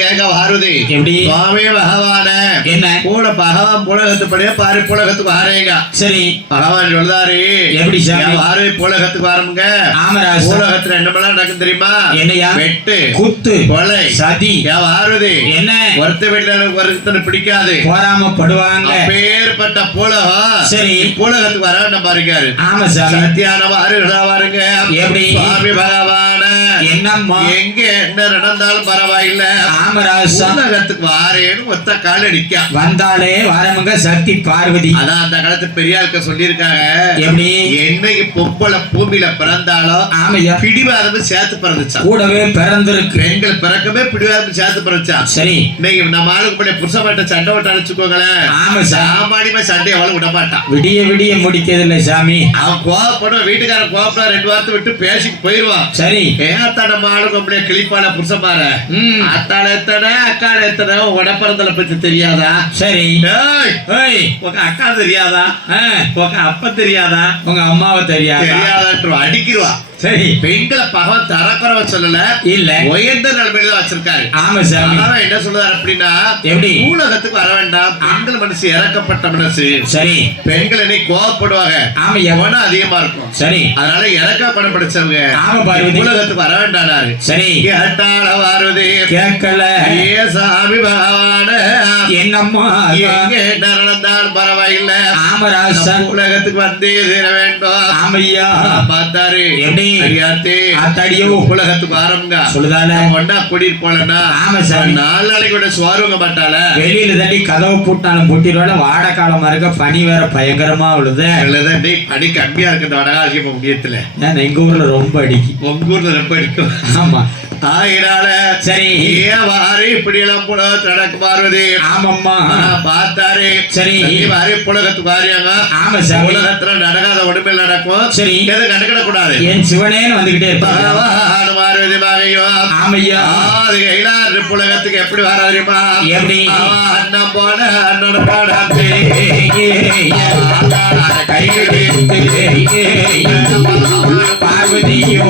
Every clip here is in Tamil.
கேட்க வாருதி எப்படி சுவாமி பகவான என்ன கூட பகவான் புலகத்துப்படியே பாரு புலகத்துக்கு வாரேங்க சரி பகவான் சொல்றாரு எப்படி வாரு புலகத்துக்கு வாரமுங்க ஆமராஜ் புலகத்துல என்ன பண்ணலாம் நடக்கும் தெரியுமா என்னையா வெட்டு குத்து கொலை சதி வாருதி என்ன ஒருத்த வீட்டுல ஒருத்தனை பிடிக்காது போராம படுவாங்க பேர்பட்ட புலகம் சரி புலகத்துக்கு வர நம்ம இருக்காரு ஆமா சார் சத்தியான வாருங்க எப்படி சுவாமி பகவான என்னம்மா எங்க என்ன நடந்தாலும் பரவாயில்ல ஆமராஜ் புலகத்துக்கு வாரேன்னு ஒத்த கால நிக்க வந்தாலே வாரமுங்க சக்தி பார்வதி அதான் அந்த காலத்து பெரியாளுக்கு சொல்லியிருக்காங்க எப்படி என்னைக்கு பொம்பளை பூமியில பிறந்தாலும் ஆமையா பிடிவாதம் சேர்த்து பிறந்துச்சா கூடவே பிறந்திருக்கு பெண்கள் பிறக்கவே பிடிவாதம் சேர்த்து பிறந்துச்சா சரி இன்னைக்கு நம்ம ஆளுக்கு புருஷமாட்ட சண்டை விட்டு அனுப்பிச்சுக்கோங்களேன் ஆமா சாமானியமா சண்டை எவ்வளவு விட மாட்டான் விடிய விடிய முடிக்கிறது இல்ல சாமி அவன் கோவப்படும் வீட்டுக்காரன் கோவப்பட 2 வாரத்தை விட்டு பேசிட்டு போயிருவான் சரி ஏத்த நம்ம ஆளுக்கு அப்படியே கிளிப்பான புருஷமார அத்தால எத்தனை அக்கால எத்தனை உடப்பிறந்தல பத்தி தெரியாதா சரி உங்க அக்கா தெரியாதா உங்க அப்பா தெரியாதா உங்க அம்மாவை தெரியாதா அடிக்கிறவா சரி பெண்களை பகவான் தரக்குறவ சொல்லல இல்ல உயர்ந்த நிலைமையில வச்சிருக்காரு ஆமா சார் என்ன சொல்றாரு அப்படின்னா எப்படி உலகத்துக்கு வர வேண்டாம் பெண்கள் மனசு இறக்கப்பட்ட மனசு சரி பெண்கள் என்னை கோவப்படுவாங்க ஆமா எவனும் அதிகமா இருக்கும் சரி அதனால இறக்கப்பட படிச்சவங்க ஆமா பார்வதி உலகத்துக்கு வர வேண்டானாரு சரி கேட்டால வாருது கேட்கல ஏ சாமி பகவான என்னம்மா எங்க நடந்தாலும் பரவாயில்ல ஆமராசன் உலகத்துக்கு வந்தே தீர வேண்டும் ஆமையா பார்த்தாரு எப்படி உலகத்துக்கு ஆரம்பங்க சொல்லுதானே ஒன்னா கூட்டிட்டு போலன்னா ஆமா சார் 4 நாளைக்கு கூட சோறுங்க மாட்டால வெளியில தண்டி கதவு பூட்டாலும் பூட்டிடுவாங்க வாட காலமா இருக்க பனி வேற பயங்கரமா விழுது பனி கம்மியா இருக்கு இந்த வடகாசி முடியத்துல எங்க ஊர்ல ரொம்ப அடிக்கும் உங்க ஊர்ல ரொம்ப அடிக்கும் ஆமா ஆயினால சரி வாரி இப்படி எல்லாம் புலகத்து பார்வதி ஆமாம்மா பார்த்தாரு சரி வாரி புலகத்துக்கு வாரியாங்க ஆமா சார் உலகத்துல நடக்காத உடம்பில் நடக்கும் சரி எது கண்டுக்கிட கூடாது என் சிவனேன்னு வந்துகிட்டே இருப்பாங்க பார்வதி பாவையோ ஆமையா அது புலகத்துக்கு எப்படி வர தெரியுமா எப்படி அண்ணன் போன அண்ணன் பாடாத்து பார்வதியோ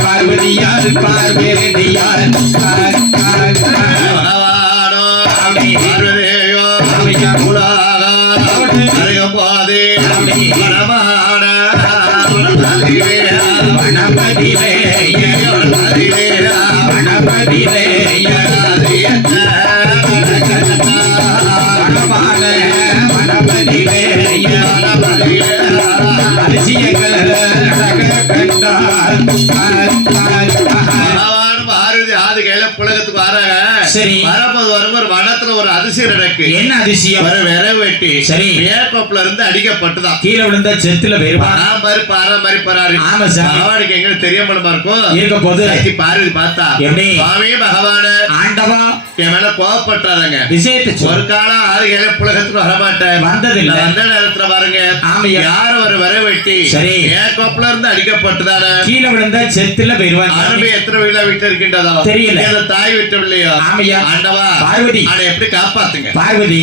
பார்வதியார் பார்வேதியார் சரி வரப்போது வரும்போது வனத்துல ஒரு அதிசயம் நடக்கு என்ன அதிசயம் வர வேற வெட்டி சரி வேப்பப்ல இருந்து அடிக்கப்பட்டுதான் கீழே விழுந்த செத்துல மாதிரி பராரு ஆமா சார் பகவானுக்கு எங்களுக்கு தெரியாமலமா இருக்கும் இருக்க போது பார்வதி பார்த்தா எப்படி சுவாமி பகவான ஆண்டவா என் மேல கோவப்பட்டாருங்க விஷயத்தை ஒரு காலம் 6 புலகத்துக்கு வரமாட்டேன் வந்ததில்லை அந்த நேரத்துல பாருங்க ஆமா யார ஒரு வர வெட்டி சரி வேப்பப்ல இருந்து அடிக்கப்பட்டுதானே கீழே விழுந்த செத்துல போயிருவாங்க ஆரம்பி எத்தனை வீட்டுல வீட்டு இருக்கின்றதோ தெரியல தாய் விட்டு இல்லையோ ஆமையா ஆண்டவா பார்வதி அதை எப்படி காப்பாத்துங்க பார்வதி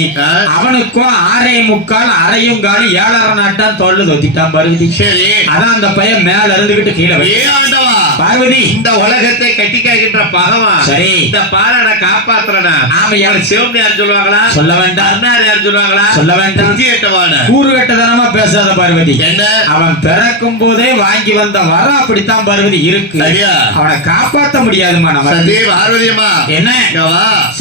அவனுக்கும் 6:45 அரையும் காலி 7:30 நாட்டான் தோல்ல தொத்திட்டான் பார்வதி சரி அதான் அந்த பையன் மேல இருந்துகிட்டு கீழே ஆண்டவா பார்வதி இந்த உலகத்தை கட்டிக்காகின்ற பகவான் சரி இந்த பாலனை காப்பாத்துறனா ஆமையா சிவம் யார் சொல்லுவாங்களா சொல்ல வேண்டாம் அண்ணார் யார் சொல்லுவாங்களா சொல்ல வேண்டாம் கூறு கட்டதனமா பேசாத பார்வதி என்ன அவன் பிறக்கும் போதே வாங்கி வந்த வரம் அப்படித்தான் பார்வதி இருக்கு அவனை காப்பாற்ற முடியாதுமா நம்ம பார்வதியம்மா என்ன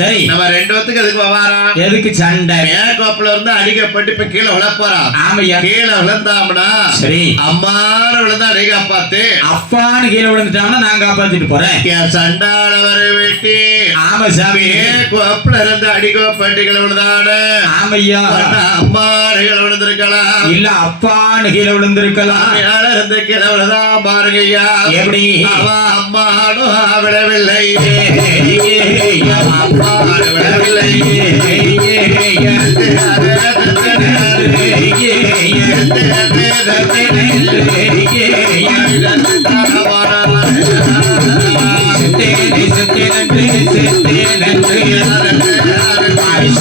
சரி நம்ம 2 வத்துக்கு எதுக்கு வரான் எதுக்கு சண்டை மேற்கோப்புல இருந்து அடிக்கப்பட்டு இப்ப கீழே விழ போறான் ஆமையா கீழே விழுந்தாம்னா சரி அம்மான்னு விழுந்தா அடி காப்பாத்து அப்பான்னு கீழே விழுந்துட்டாங்கன்னா நான் காப்பாத்திட்டு போறேன் சண்டால வர வெட்டி ஆமா சாமி கோப்புல இருந்து அடிக்கப்பட்டு கீழே விழுந்தானு ஆமையா அம்மான்னு கீழே விழுந்திருக்கலாம் இல்ல அப்பான்னு கீழே விழுந்திருக்கலாம் இருந்து கீழே விழுதான் பாருங்கய்யா எப்படி அம்மானும் விடவில்லை விடவில்லை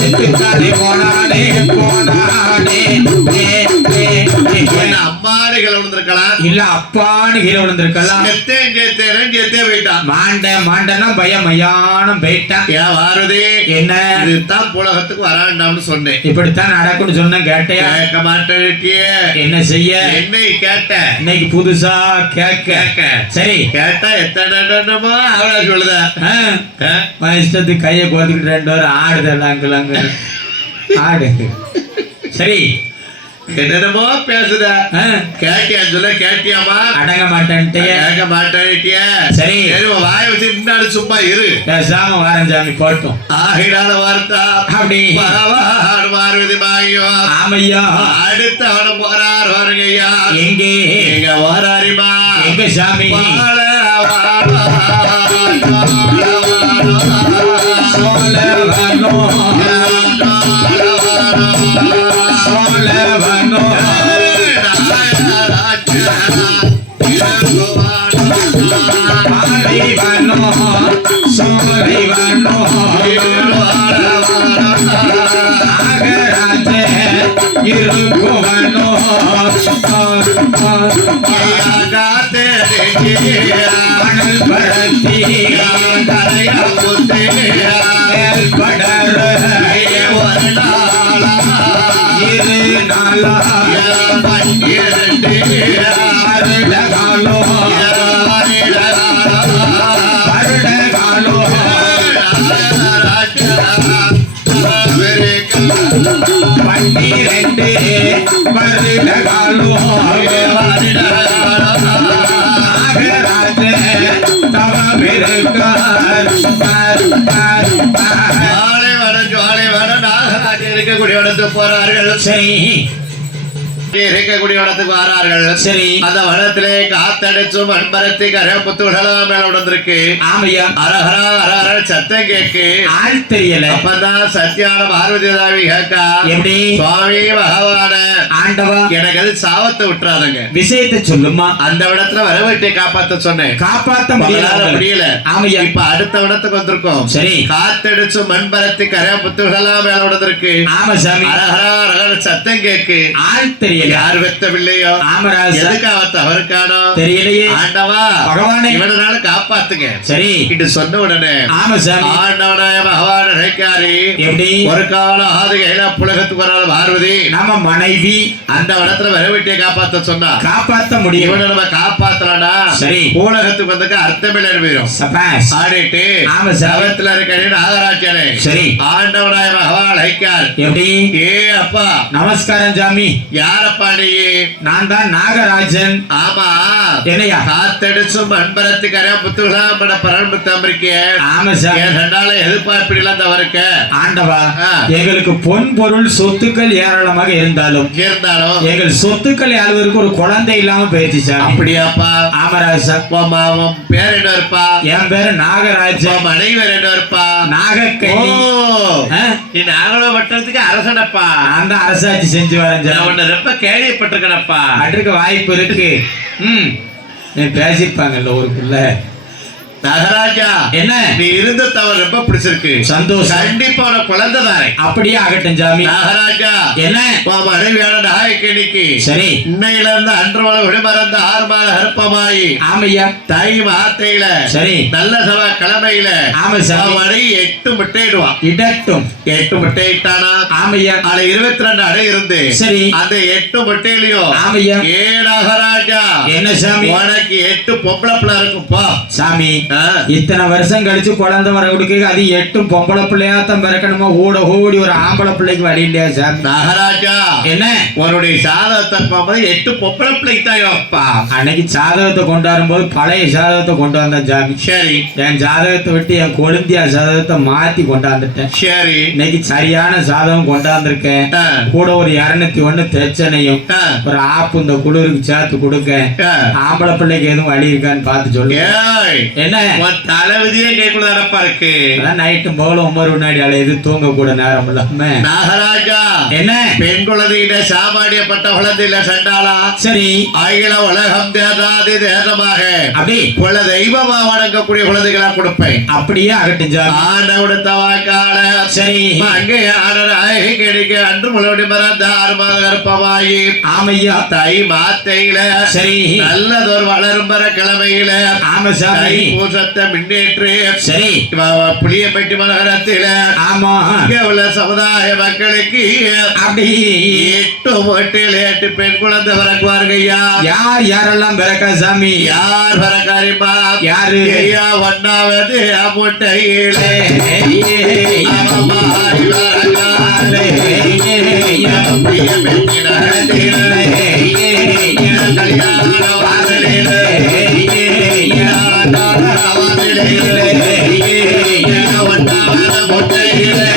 சித்துக்காரி போனானே போனானே அம்மானு கீழே விழுந்திருக்கலாம், இல்ல அப்பான்னு கீழே விழுந்திருக்கலாம். செத்தே போயிட்டான். மாண்டனா பயம் மையானம் போயிட்டான். ஏன் வாரதே என்ன இதுதான் புலகத்துக்கு வராண்டாம்னு சொன்னேன். இப்படித்தான் நடக்கும்னு சொன்ன கேட்டையா? கேட்க மாட்டேட்டியே. என்ன செய்ய? என்னை கேட்ட இன்னைக்கு புதுசா கேட்க சரி கேட்டா எத்தனைமோ அவளா சொல்லுத. இஷ்டத்துக்கு கையை கோத்துக்கிட்டு 2 பேரும் ஆடுதல்ல அங்குலாங்க ஆடு. சரி என்னென்னமோ பேசுத. கேட்டியா சொல்ல? கேட்டியாமா? அடங்க மாட்டேன்ட்டே. கேட்க மாட்டேட்டிய. சரி வாய வச்சு நின்னாடு சும்மா இரு. பேசாம வாரம் சாமி போட்டோம். ஆகிடாத வார்த்தா அப்படி பார்வதி மாயோ. ஆமையா அடுத்து அவனை போறார் வருங்கய்யா. எங்கே? எங்க போறாரிமா? எங்க சாமி? போறார்கள். சரி இருக்கக்கூடிய வனத்துக்கு வரார்கள். சரி அந்த வனத்திலே காத்தடிச்சும் அன்பரத்தி கரப்புத்துடலாம் மேல உணர்ந்திருக்கு. ஆமையா அரஹரா அரஹர சத்தம் கேக்கு. ஆள் தெரியல. அப்பதான் சத்யான பார்வதி தேவி கேட்கா. எப்படி? சுவாமி பகவான ஆண்டவா எனக்கு அது சாவத்தை விட்டுறாதுங்க. விஷயத்தை சொல்லுமா. அந்த இடத்துல வரவேட்டிய காப்பாத்த சொன்னேன். காப்பாத்த முடியல. ஆமையா இப்ப அடுத்த இடத்துக்கு வந்திருக்கோம். சரி காத்தடிச்சும் மண்பரத்தி கரப்புத்துடலாம் மேல உணர்ந்திருக்கு. ஆமா சாமி. அரஹரா அரஹர சத்தம் கேக்கு. ஆள் தெரியல. யார் வெத்தவில்லையோ ஆமராஜ் எதுக்காக அவருக்கானோ தெரியலையே. ஆண்டவா பகவானே இவனால காப்பாத்துங்க. சரி இது சொன்ன உடனே ஆமா சாமி ஆண்டவனாய பகவான் நினைக்காரு. எப்படி? ஒரு காலம் ஆதிகையில புலகத்துக்கு வராத பார்வதி நம்ம மனைவி அந்த இடத்துல வரவேட்டிய காப்பாத்த சொன்னா காப்பாத்த முடியும். இவனை நம்ம காப்பாத்தலனா சரி பூலகத்துக்கு வந்தக்கு அர்த்தமே போயிடும். ஆடிட்டு ஆமா சவத்துல இருக்க நாகராஜனே சரி ஆண்டவனாய பகவான் நினைக்கார். எப்படி? ஏ அப்பா நமஸ்காரம் சாமி. யாரப்பா நீ? நான் தான் நாகராஜன். ஆமா என்னையா? காத்தடிச்சும் அன்பரத்து கரையா புத்துலாம் பட பரன் புத்தம்பிருக்கேன். ஆமா சார். ரெண்டால எதிர்பார்ப்பிடலாம் தவறுக்க ஆண்டவா எங்களுக்கு பொன் பொருள் சொத்துக்கள் ஏராளமாக இருந்தாலும் எங்கள் சொத்துக்கள் யாருக்கு ஒரு குழந்தை இல்லாம போயிடுச்சு சார். அப்படியாப்பா? ஆமராஜ் சார். பேர் என்ன இருப்பா? என் பேரு நாகராஜ். மனைவி என்ன இருப்பா? நாகக்கண்ணி. நீ நாகலோ பட்டத்துக்கு அரசனப்பா. நான் தான் அரசாட்சி செஞ்சு வரேன் சார். ரொம்ப கேள்விப்பட்டிருக்கனப்பா. அதுக்கு வாய்ப்பு இருக்கு. பேசிப்பாங்கல்ல ஊருக்குள்ள. நாகராஜா என்ன நீ இருந்த தவறு ரொம்ப பிடிச்சிருக்கு. சந்தோஷம். கண்டிப்பா உன குழந்தை தானே. அப்படியே ஆகட்டும் சாமி. நாகராஜா என்ன மனைவியான நாயக்கணிக்கு சரி இன்னையில இருந்து அன்று மலை விடுமறந்த 6 மாத கருப்பமாயி ஆமையா தை மாத்தையில சரி நல்ல சபா கிழமையில ஆமா சார் மணி 8 முட்டையிடுவான். இடட்டும் 8 முட்டை இட்டானா? ஆமையா. அதுல 22 அடை இருந்து சரி அந்த 8 முட்டையிலையும் ஆமையா ஏ நாகராஜா என்ன சாமி உனக்கு 8 பொம்பளை பிள்ளை இருக்கும் போ சாமி. இத்தனை வருஷம் கழிச்சு குழந்தை வர கொடுக்க அது 8 பொம்பளை பிள்ளையா தான் பிறக்கணுமா? ஓட ஓடி ஒரு ஆம்பளை பிள்ளைக்கு வழி இல்லையா சாமி? நாகராஜா என்ன உன்னுடைய சாதகத்தை பார்க்கும்போது 8 பொம்பளை பிள்ளைக்கு தாயோப்பா. அன்னைக்கு சாதகத்தை கொண்டாடும் போது பழைய சாதகத்தை கொண்டு வந்தேன் சாமி. சரி என் ஜாதகத்தை விட்டு என் கொழுந்தியா சாதகத்தை மாத்தி கொண்டாந்துட்டேன். சரி இன்னைக்கு சரியான சாதகம் கொண்டாந்துருக்கேன். கூட ஒரு 201 தெச்சனையும் ஒரு ஆப்பு இந்த குளிருக்கு சேர்த்து கொடுக்க. ஆம்பளை பிள்ளைக்கு எதுவும் வழி இருக்கான்னு பார்த்து சொல்லு. என்ன உன் தலைவிதியே கேட்கல நடப்பா இருக்கு. நைட்டு போல 9 முன்னாடி அலையுது, தூங்க கூட நேரம் இல்லாம. நாகராஜா என்ன பெண் குழந்தையில சாமானியப்பட்ட குழந்தையில சண்டாளா சரி அகில உலகம் தேதாதி தேதமாக அப்படி குல தெய்வமா வணங்கக்கூடிய குழந்தைகளா கொடுப்பேன். அப்படியே அகட்டும் சாமி. ஆண்ட உடுத்த வாக்கால சரி அங்கே ஆடராகி கிடைக்க அன்று முழுவடி மறந்த 6 மாத கற்பமாயி ஆமையா தை மாத்தையில சரி நல்லதொரு வளரும் வர கிழமையில ஆமா சாமி பூசத்தை முன்னேற்று சரி புளியப்பட்டி மனகரத்தில ஆமா இங்க உள்ள சமுதாய மக்களுக்கு அப்படி 8 பெண் குழந்தை பிறக்குவார்கள். யார் யாரெல்லாம் பிறக்கா சாமி? யார் பிறக்காரிமா? யாரு? ஐயா ஒன்னாவது முட்டையிலே கல்யாண வாசலிலே ஒன்னாவது முட்டையிலே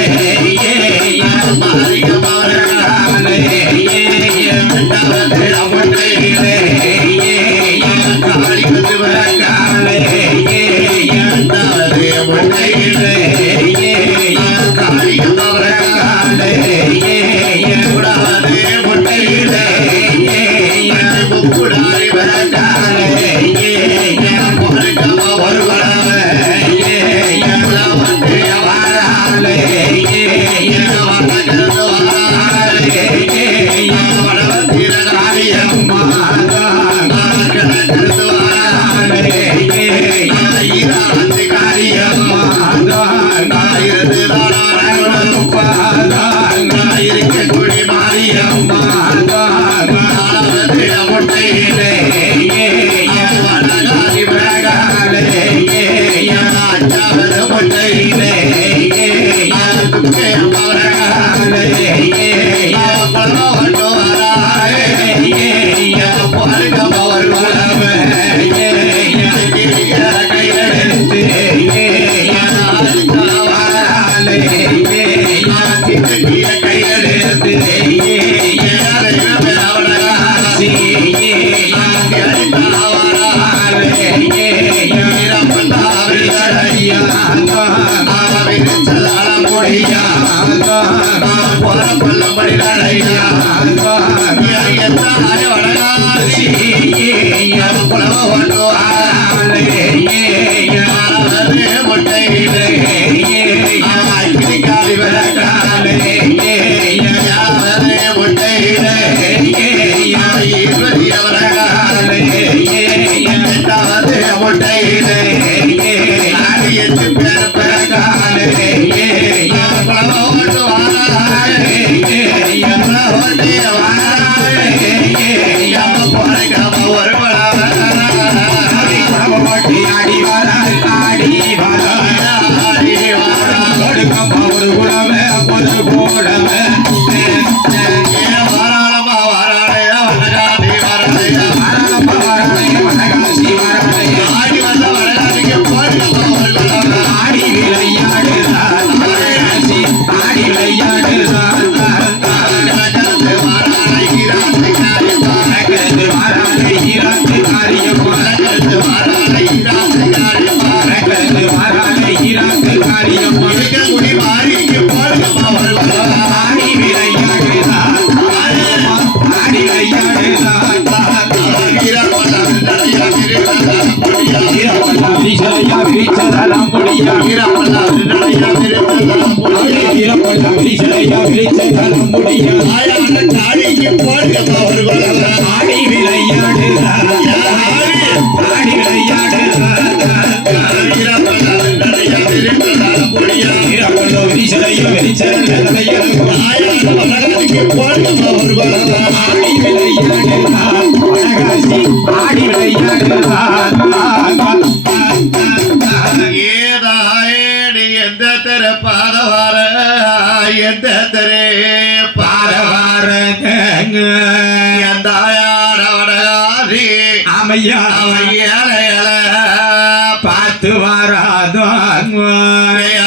பார்த்து வாராதோ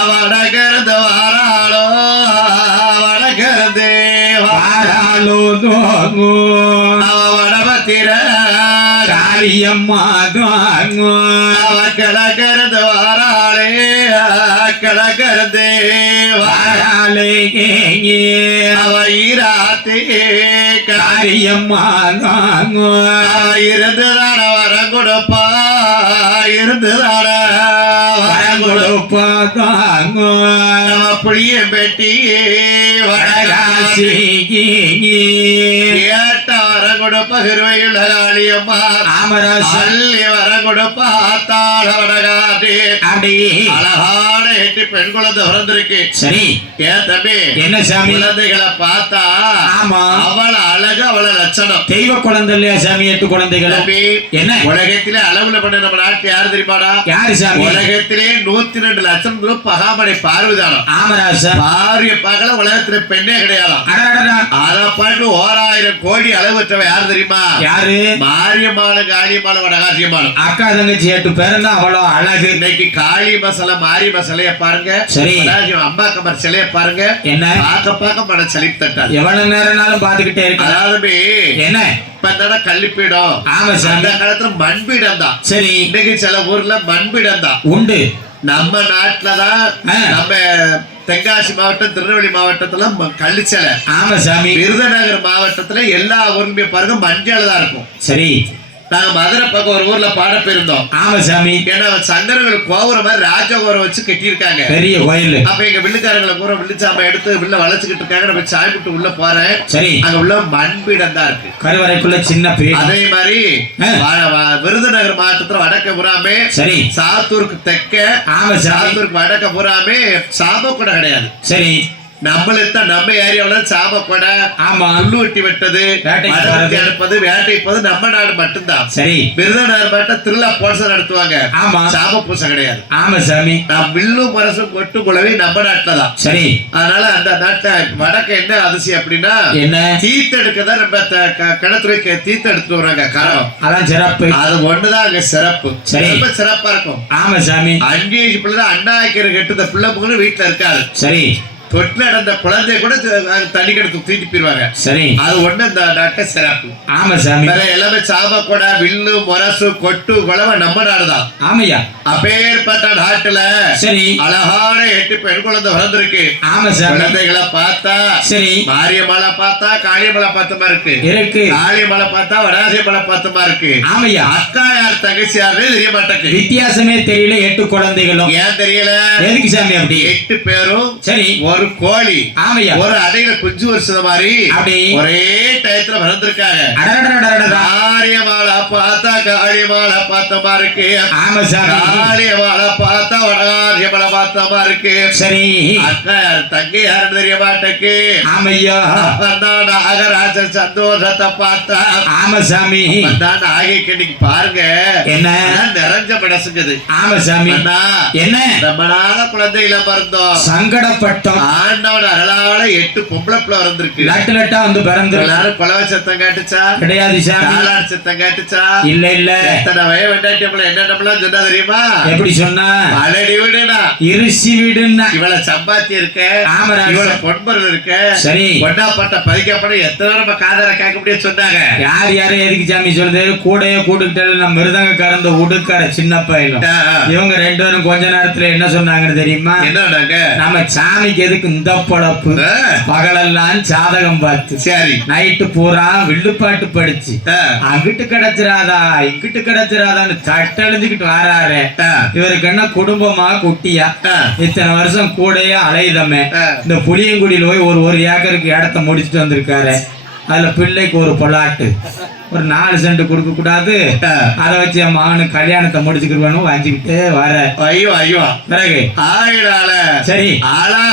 வடகருந்து வாராளோ வடகருந்து வாராளோ வடபத்திர காளியம்மா அவன் கிழக்கிறது வாராளே கிழக்கிறது வாராளே அவ ஈராத்தே காரியம்மா இருந்துதான வரம் கொடுப்பா இருந்துதான வரம் கொடுப்பா புளிய பெட்டி வடகாசி ஏட்ட வரம் கொடுப்ப ஹிருவையுள்ள காளியம்மா அள்ளி வரம் கொடுப்ப ஆத்தாள வடகாசி அப்படி அழகான 8 பெண் குழந்தை பிறந்திருக்கு. சரி ஏன் தம்பி என்ன சாமி குழந்தைகளை பார்த்தா ஆமா அவள அழகு அவள லட்சணம் தெய்வ குழந்தை இல்லையா சாமி 8 குழந்தைகள் என்ன உலகத்திலே அளவுல பண்ண நம்ம நாட்டு யாரு தெரியுமாடா யாரு சாமி உலகத்திலே 102 லட்சம் பகாமடை பார்வதானம் ஆமராசா பாரிய பகல உலகத்துல பெண்ணே கிடையாதாம் அத பாட்டு 1000 கோடி அளவுற்றவ யாரு தெரியுமா யாரு மாரியம்மாள் காளியம்மாள் வடகாசியம்மாள் அக்கா தங்கச்சி 8 பேரும் தான் அவ்வளவு அழகு. இன்னைக்கு காளி மசாலா மாரி மசாலைய பாருங்க சரி அம்மா கமர் சிலைய பாருங்க என்ன பார்க்க மன சலிப்பு தட்டாது எவ்வளவு நேரம்னாலும் பாத்துக்கிட்டே இருக்கு. அதாவது என்ன இப்ப கல்லிப்பீடம் ஆமா சார் அந்த காலத்துல மண்பீடம் தான். சரி இன்னைக்கு சில ஊர்ல மண்பீடம் தான் உண்டு. நம்ம நாட்டுலதான் நம்ம தென்காசி மாவட்டம் திருநெல்வேலி மாவட்டத்துல கள்ளிச்சலை ஆமா சாமி விருதுநகர் மாவட்டத்துல எல்லா ஊருமே பாருங்க மஞ்சள் தான் இருக்கும். சரி நாங்க மதுரை பக்கம் ஒரு ஊர்ல பாட போயிருந்தோம். ஆமா சாமி ஏன்னா சங்கரர்கள் கோபுர மாதிரி ராஜகோபுரம் வச்சு கட்டியிருக்காங்க பெரிய கோயில். அப்ப எங்க வில்லுக்காரங்களை பூரா வில்லுச்சாம எடுத்து வில்ல வளைச்சுக்கிட்டு இருக்காங்க. நம்ம சாமி விட்டு உள்ள போறேன். சரி அங்க உள்ள மண்பீடம் தான் இருக்கு கருவறைக்குள்ள சின்ன பீடம். அதே மாதிரி விருதுநகர் மாவட்டத்துல வடக்க புறாமே சரி சாத்தூருக்கு தெற்க ஆமா சாத்தூருக்கு வடக்க புறாமே சாம கூட கிடையாது. சரி நம்மளுக்கு நம்ம ஏரியாவில சாமக்கொடை ஆமா புல்லுவட்டி வெட்டது எடுப்பது வேட்டைப்பது நம்ம நாடு மட்டும்தான். சரி விருதுநகர் மாவட்டம் திருவிழா போச நடத்துவாங்க. ஆமா சாம பூசை கிடையாது. ஆமா சாமி வில்லும் மரசும் கொட்டு குழவி நம்ம நாட்டுலதான். சரி அதனால அந்த நாட்டை வடக்க என்ன அதிசயம் அப்படின்னா என்ன தீர்த்தெடுக்கதான் நம்ம கிணத்துறைக்கு தீர்த்த எடுத்துட்டு வராங்க கரம். அதான் சிறப்பு. அது ஒண்ணுதான் அங்க சிறப்பு. ரொம்ப சிறப்பா இருக்கும். ஆமா சாமி 5 பிள்ளை அண்ணாய்க்கர் கெட்டு பிள்ளை பொண்ணு வீட்டுல இருக்காது. சரி தொட்டில் நடந்த குழந்தைய கூட தண்ணி கிடத்து தூக்கிட்டு போயிருவாங்க. சரி அது ஒண்ணு இந்த நாட்டை சிறப்பு. ஆமா சாமி எல்லாமே சாம கொடை வில்லு முரசு கொட்டு குழவை நம்ம நாடுதான். ஆமையா அப்பேற்பட்ட நாட்டுல சரி அழகான 8 பெண் குழந்தை வளர்ந்துருக்கு. ஆமா சாமி குழந்தைகளை பார்த்தா சரி மாரியம்மலை பார்த்தா காளியம்மலை பார்த்தமா இருக்கு. காளியம்மலை பார்த்தா வடாசியம்மலை பார்த்தமா இருக்கு. ஆமையா அக்கா யார் தங்கச்சி யாருன்னு தெரிய மாட்டேங்குது. வித்தியாசமே தெரியல 8 குழந்தைகளும். ஏன் தெரியல? எதுக்கு சாமி அப்படி? 8 பேரும் சரி ஒரு கோழி ஆமையா ஒரு அடையில குஞ்சு வருஷத மாதிரி அப்படி ஒரே டயத்துல வளர்ந்திருக்காங்க. காளியம்மாளை பார்த்தா காளியம்மாளை பார்த்தமா இருக்கு. ஆமா சாமி காளியம்மாளை பார்த்தா வடகாரியம்மலை பார்த்தமா இருக்கு. சரி அக்கா யார் தங்கை யாருன்னு தெரிய மாட்டேக்கு. ஆமையா அப்பதான் நாகராஜன் சந்தோஷத்தை பார்த்தா. ஆமா சாமி அப்பதான் நாகைக்கு இன்னைக்கு பாருங்க என்ன நிறைஞ்ச மனசுக்குது. ஆமா சாமி என்ன ரொம்ப நாள குழந்தையில மறந்தோம் சங்கடப்பட்டோம். ஆண்டவன் அருளால 8 பொம்பளை பிள்ளை வந்திருக்கு. லட்டு லட்டா வந்து பிறந்து எல்லாரும் குலவை சத்தம் கேட்டுச்சா? கிடையாது சாமி. காலாடு சத்தம் கேட்டுச்சா? இல்ல இல்ல. எத்தனை வய வெண்டாட்டி பிள்ளை என்னென்னலாம் சொன்னா தெரியுமா? எப்படி சொன்னா? பலடி வீடுனா இருசி வீடுன்னா இவள சம்பாத்தி இருக்க. ஆமரா இவள பொன்பொருள் இருக்க. சரி பொண்ணாப்பட்ட பதிக்கப்பட எத்தனை நம்ம காதல கேட்க முடியாது சொன்னாங்க. யார் யாரு எதுக்கு சாமி சொல்றது? கூடையே கூட்டுக்கிட்டு நம்ம மிருதங்க கறந்த உடுக்கார சின்ன பையலும் இவங்க 2 பேரும் கொஞ்ச நேரத்துல என்ன சொன்னாங்கன்னு தெரியுமா? என்ன நம்ம சாமிக்கு எதுக்கு இந்த பொழப்பு? பகலெல்லாம் சாதகம் பார்த்து சரி நைட்டு பூரா வில்லுப்பாட்டு படிச்சு அங்கிட்டு கிடைச்சிராதா இங்கிட்டு கிடைச்சிராதான்னு தட்டழிஞ்சுக்கிட்டு வராரு. இவருக்கு என்ன குடும்பமா குட்டியா? இத்தனை வருஷம் கூடயே அலையுதமே. இந்த புளியங்குடியில் போய் ஒரு ஏக்கருக்கு இடத்த முடிச்சுட்டு வந்திருக்காரு. அதுல பிள்ளைக்கு ஒரு பொலாட்டு ஒரு 4 சென்ட் கொடுக்க கூடாது. அதை வச்சு என் மகனுக்கு கல்யாணத்தை முடிச்சுக்கிடுவானு வஞ்சுக்கிட்டு வர. ஐயோ ஐயோ பிறகு ஆயிடால சரி ஆளா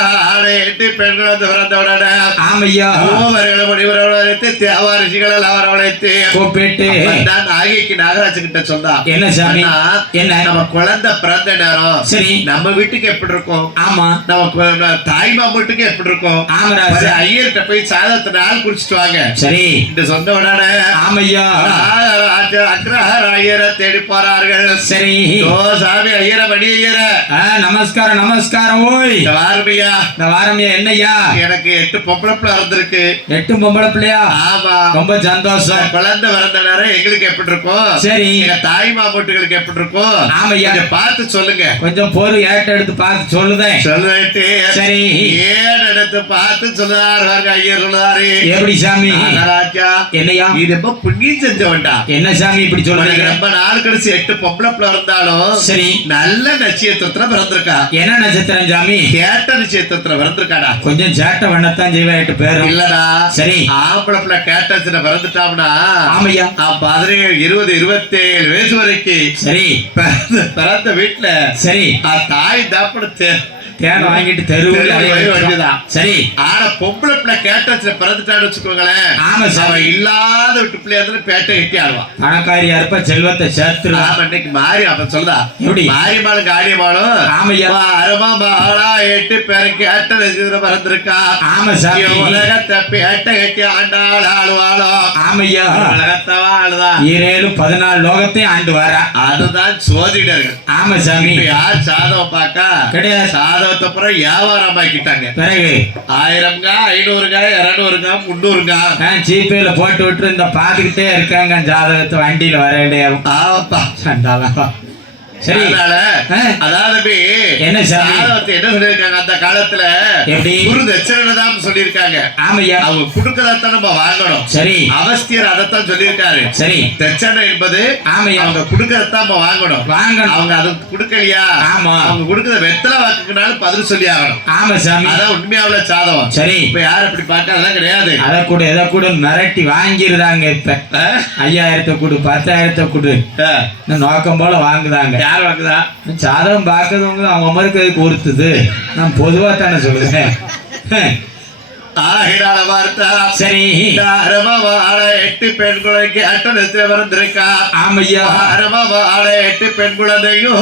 8 பெண்கள் வந்து பிறந்தவுடன ஆமையா தேவாரிசிகள் வரவழைத்து கூப்பிட்டு நாகைக்கு நாகராஜ் கிட்ட சொன்னா என்ன சாமி என்ன நம்ம குழந்தை பிறந்த நேரம் சரி நம்ம வீட்டுக்கு எப்படி இருக்கும்? ஆமா நம்ம தாய் மாமட்டுக்கு எப்படி இருக்கும்? ஆமராஜ் ஐயர்கிட்ட போய் சாதத்தை நாள் குடிச்சிட்டு வாங்க. சரி இந்த சொன்ன உடனே ஆமையா அக்ரஹார ஐயரை தேடி போறார்கள். சரி ஓ சாமி ஐயர மணி ஐயர நமஸ்காரம் நமஸ்காரம். ஓய் வாரமையா இந்த வாரமையா என்னையா? எனக்கு 8 பொம்பளை பிள்ளை வந்திருக்கு. 8 பொம்பளை பிள்ளையா? ஆமா ரொம்ப சந்தோஷம். குழந்தை பிறந்த நேரம் எங்களுக்கு எப்படி இருக்கும்? சரி எங்க தாய் மாமூட்டுகளுக்கு எப்படி இருக்கும்? ஆமையா பார்த்து சொல்லுங்க. கொஞ்சம் பொறு ஏட்ட எடுத்து பார்த்து சொல்லுதேன். சொல்லிட்டு சரி ஏன் எடுத்து பார்த்து சொல்லுறாரு ஐயர் சொல்லுறாரு. எப்படி சாமி? ராஜா என்னையா இது ரொம்ப புண்ணியம் செஞ்சவன்டா. என்ன சாமி இப்படி சொல்றீங்க? ரொம்ப நாள் கழிச்சு 8 பொம்பளை பிள்ளை இருந்தாலும் சரி நல்ல நட்சத்திரத்துல பிறந்திருக்கா. என்ன நட்சத்திரம் சாமி? கேட்ட நட்சத்திரத்துல பிறந்திருக்காடா. கொஞ்சம் சேட்டை பண்ணத்தான் செய்வேன் 8 பேர் இல்லடா. சரி ஆம்பளை பிள்ளை கேட்டத்துல பிறந்துட்டாம்னா ஆமையா 17 20 27 வயசு வரைக்கும் சரி பிறந்த வீட்டுல சரி தாய் தாப்பட தேனை வாங்கிட்டு தெருவுல சரி. ஆனா பொம்பளை பிள்ளை கேட்டச்சுல பிறந்துட்டான்னு வச்சுக்கோங்களேன். ஆமா சார் இல்லாத விட்டு பிள்ளையா பேட்டை கட்டி ஆடுவான். பணக்காரியா இருப்ப செல்வத்தை சேர்த்து இன்னைக்கு மாறி அப்ப சொல்லுதா எப்படி மாரியம்மாளும் காரியமாளும் ஆமையா அரமா மாளா 8 பேரை கேட்ட பிறந்திருக்கா. ஆமா சார் உலகத்தை பேட்டை கட்டி ஆண்டாள் ஆளுவாளோ. ஆமையா உலகத்தவா ஆளுதா 14 லோகத்தையும் ஆண்டு வர அதுதான் சோதிடர்கள். ஆமா சாமி யார் சாதம் பார்க்க கிடையாது. சாதம் வியாபாரம் ஆக்கிட்டாங்க. பிறகு 1000 500 200 300 ஜிபேல போட்டு விட்டு இந்த பாத்துக்கிட்டே இருக்காங்க. ஜாதகத்தை வண்டியில வர வேண்டிய சரி அதாவது என்ன சாதகத்தை என்ன சொல்லிருக்காங்க அந்த காலத்துல எப்படி குரு தட்சணை தான் சொல்லிருக்காங்க. ஆமையா அவங்க குடுக்கறத நம்ம வாங்கணும். சரி அவஸ்தியர் அதைத்தான் சொல்லியிருக்காரு. சரி தட்சணை என்பது ஆமையா அவங்க குடுக்கறத நம்ம வாங்கணும். அவங்க அது குடுக்கலையா? ஆமா அவங்க குடுக்கறத வெத்தலை வாக்குனாலும் பதில் சொல்லி ஆகணும். ஆமா சாமி அதான் உண்மையாவுல சாதகம். சரி இப்ப யார் அப்படி பார்க்கறதெல்லாம் கிடையாது. அதை கூட எதை கூட மிரட்டி வாங்கிருந்தாங்க. இப்ப 5000 கொடு 10000 கொடு நோக்கம் போல வாங்குதாங்க. யார் வாக்குதா? சாதகம் பார்க்கறவங்க அவங்க அமருக்கு கொடுத்தது. நான் பொதுவா தானே சொல்லுவேன். சரி 8 பெண் குழந்தைக்கு அட்டனத்தை பிறந்திருக்கா. ஆமையா 8 பெண் குழந்தையும்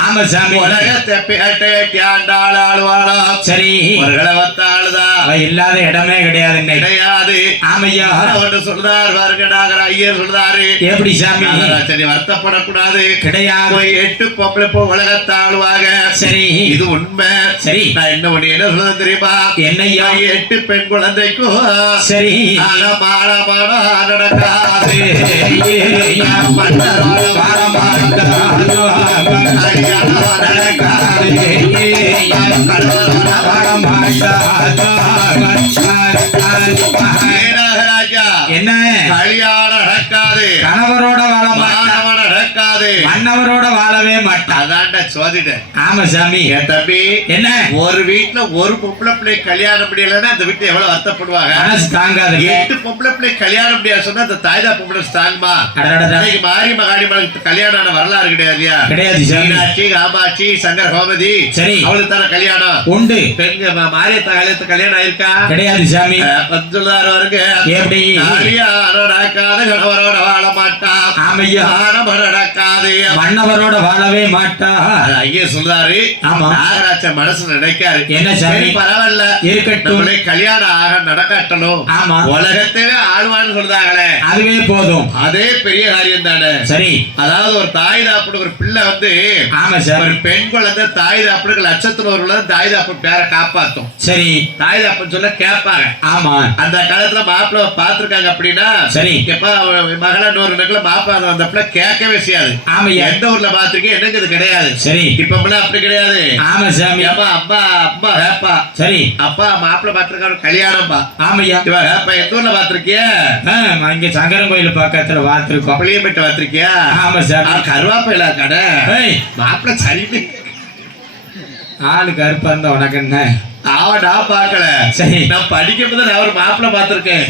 ஆமா சாமி உலகத்தை பேட்டை ஆண்டாள் ஆளுவாளா. சரி ஒருகளவத்தாளுதா இல்லாத இடமே கிடையாது கிடையாது. ஆமையா ஒன்று சொல்றாரு பாருங்க நாகர ஐயர் சொல்றாரு. எப்படி சாமி? சரி வருத்தப்படக்கூடாது கிடையாது. 8 பொம்பளை உலகத்தை ஆளுவாங்க. சரி இது உண்மை. சரி நான் என்ன ஒண்ணு என்ன சொல்ல தெரியுமா? என்னையா 8 பெண் குழந்தைக்கும் சரி நடக்காது. என்ன கல்யாணம் நடக்காது. கணவரோட வாழ மாட்டான் நடக்காது. மன்னவரோட வாழவே மாட்டான். அதான்டா சோதிட. ஆமா சாமி என் தம்பி என்ன ஒரு வீட்டுல ஒரு பொம்பளை பிள்ளை கல்யாணம் முடியலன்னா அந்த வீட்டுல எவ்வளவு வருத்தப்படுவாங்க. தாங்காது 8 பொம்பளை பிள்ளை கல்யாணம் முடியாது சொன்னா அந்த தாய்தா பொம்பளை தாங்குமா? மாரியம்மா காளியம்மாளுக்கு கல்யாணம் ஆன வரலாறு கிடையாதுயா? கிடையாது. மீனாட்சி காமாட்சி சங்கர கோமதி சரி அவளுக்கு தானே கல்யாணம் உண்டு. பெண்க மாரியத்தா காலத்து கல்யாணம் ஆயிருக்கா? கிடையாது சாமி. சொல்றாரு அவருக்கு எப்படி நடக்காத கணவரோட வாழ மாட்டா. ஆமையா நடக்காது மன்னவரோட வாழவே மாட்டா. ஐயா சொல்றாரு. ஆமா நாகராஜ மனசு நினைக்காரு. என்ன சாமி பரவாயில்ல இருக்கட்டும் கல்யாணம் ஆக நடக்கட்டணும். ஆமா உலகத்தையே ஆழ்வான்னு சொல்றாங்களே அதுவே போதும். அதே பெரிய காரியம் தானே. சரி அதாவது ஒரு தாய் தாப்புடு ஒரு பிள்ளை வந்து ஆமா சார் ஒரு பெண் குழந்தை தாய் தாப்புடுக்கு லட்சத்துல ஒரு தாய் தாப்பு பேரை காப்பாத்தும். சரி தாய் தாப்புன்னு சொல்ல கேட்பாங்க. ஆமா அந்த காலத்துல மாப்பிள்ள பாத்துருக்காங்க அப்படின்னா சரி எப்ப மகள 100 நகல மாப்பிள்ள அந்த பிள்ளை கேட்கவே செய்யாது. ஆமா எந்த ஊர்ல பாத்துருக்கேன் எனக்கு இது கிடையாது. சரி இப்ப அப்படி கிடையாது. ஆமா சாமி அப்பா அப்பா அப்பா ஹேப்பா சரி அப்பா மாப்பிள்ள பாத்துருக்காரு கல்யாணம்பா. ஆமையா இவ ஹேப்பா எந்த ஊர்ல பாத்துருக்கியா? இங்க சங்கரன் கோயில பக்கத்துல பாத்துருக்கோம். புளியம்பட்டு பாத்துருக்கியா? ஆமா சார் கருவாப்பையில கடை மாப்பிள்ள சரி ஆளு கருப்பா இருந்தா உனக்கு என்ன அவடா பாக்கல. சரி நான் படிக்கும்போது நான் ஒரு மாப்பிள்ள பாத்துருக்கேன்.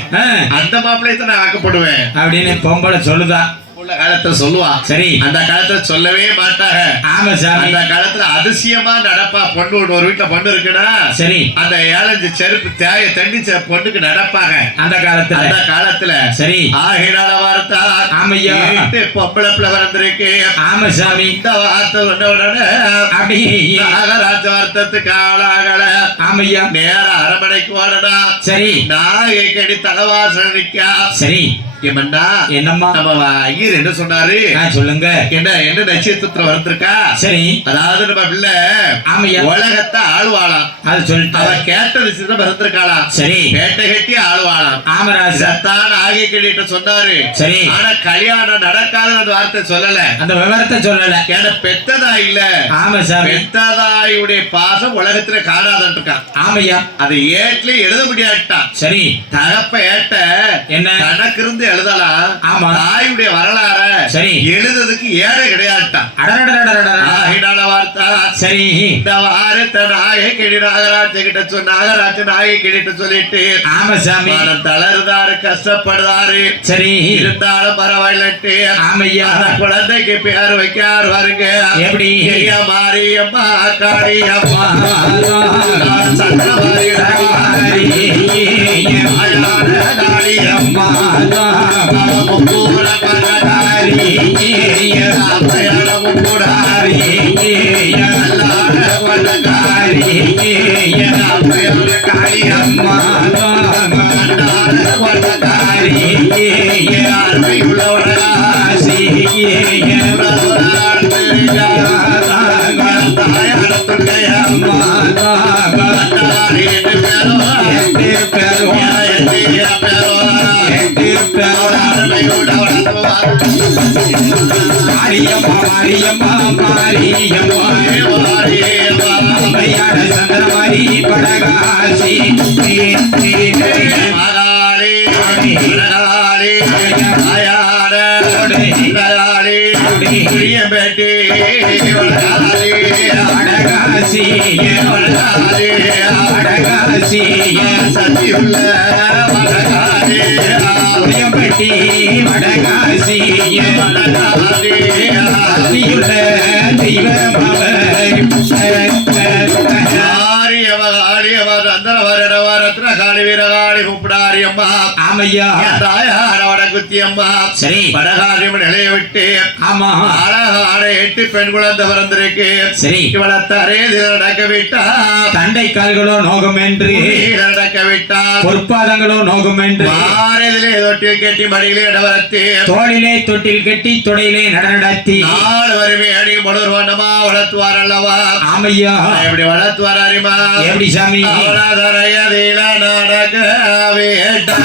அந்த மாப்பிள்ளைய தான் நான் ஆக்கப்படுவேன் அப்படின்னு பொம்பளை சொல்லுதா. உள்ள காலத்துல சொல்லுவான். சரி, அந்த காலத்துல சொல்லவே மாட்டாங்க. ஆமா சாமி. அந்த காலத்துல அதிசயமா நடப்பா. பொண்ணு ஒரு வீட்டுல பொண்ணு இருக்குன்னா சரி, அந்த 7 செருப்பு தேய தண்ணி பொண்ணுக்கு நடப்பாங்க அந்த காலத்துல. சரி, ஆகினால வார்த்தா ஆமையா பொம்பளை பிள்ளை வந்திருக்கு. ஆமா சாமி. இந்த வார்த்தை சொன்ன உடனே அப்படி நாகராஜ வார்த்தத்துக்கு ஆளாகல. ஆமையா. நேரம் அரமனைக்கு ஓடனா. சரி, நாகை கடி தலைவாசல் நிக்கா. சரி, என்னம்மா நம்ம ஐயர் என்ன சொன்னாரு சொல்லுங்க. என்ன நட்சத்திரத்துல வந்திருக்கா. சரி, அதாவது நம்ம பிள்ளை ஆமையா உலகத்தை ஆளுவாளாம். அது சொல்லிட்டு அவ கேட்ட விஷயத்த வந்திருக்காளா. சரி, கேட்ட கட்டி ஆளுவாளாம். ஆமராஜ் சத்தான் ஆகி கேட்டு சொன்னாரு. சரி, ஆனா கல்யாணம் நடக்காத அந்த வார்த்தை சொல்லல, அந்த விவரத்தை சொல்லல. ஏன்னா பெத்ததா இல்ல. ஆமா சார், பெத்ததாயுடைய பாசம் உலகத்துல காணாதான் இருக்கான். ஆமையா, அதை ஏட்ல எழுத முடியாட்டான். சரி, தகப்ப ஏட்ட என்ன கணக்கு இருந்து எழுதலாம். ஆமா, தாயுடைய வரலாற சரி எழுதுறதுக்கு ஏழை கிடையாதுட்டான். வார்த்தா சரி, இந்த வாரத்தை நாயை கிடி நாகராஜ கிட்ட நாகராஜ நாயை கிட்ட சொல்லிட்டு ஆமா சாமி தளருதாரு கஷ்டப்படுதாரு. சரி, இருந்தாலும் பரவாயில்லட்டு ஆமையா குழந்தைக்கு பேர் வைக்காரு வருங்க. எப்படி மாரியம்மா காளியம்மா சங்கமாரி சத்தியுள்ள வடகாசி நிலைய விட்டு ஆமா அழகான 8 பெண் குழந்தை பிறந்திருக்கு. சரி, இவளத்தாரே நடக்க விட்டா தண்டை கால்களோ நோகம் என்று நடக்க விட்டா பொற்பாதங்களோ நோகம் என்று ஆரதிலே தொட்டில் கட்டி மடியிலே இடவரத்து தோளிலே தொட்டில் கட்டி தொடையிலே நடனடத்தி 4 வருமே அடி மலர் வண்ணமா வளர்த்துவார் அல்லவா. ஆமையா, எப்படி வளர்த்துவார் அறிமா. எப்படி சாமி அவளாதரையதில நடக்க வேட்டா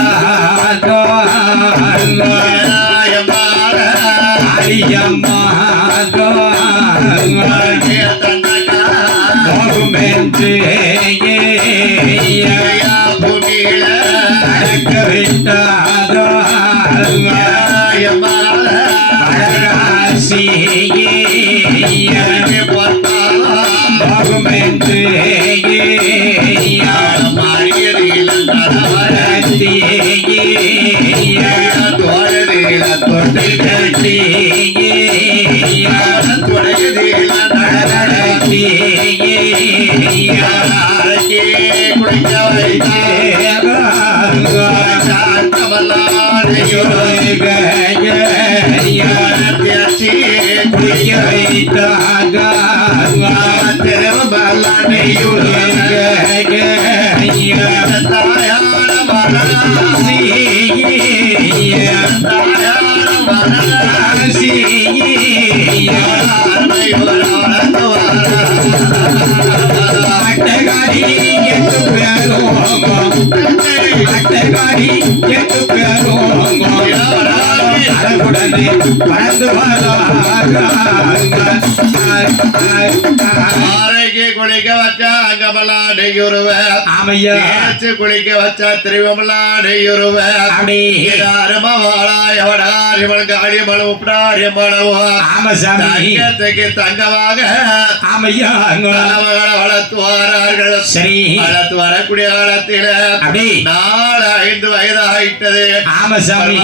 குளிக்க வச்சா அங்கமல்லா நெய்யுருவ ஆமையா குளிக்க வச்சா திருவமல்லா நெய்யுருவ தங்கமாக ஆமையா வளர்த்துவார்கள். சரி, வளர்த்து வரக்கூடிய காலத்தில் 4-5 வயது ஆயிட்டது. ஆமா சாமி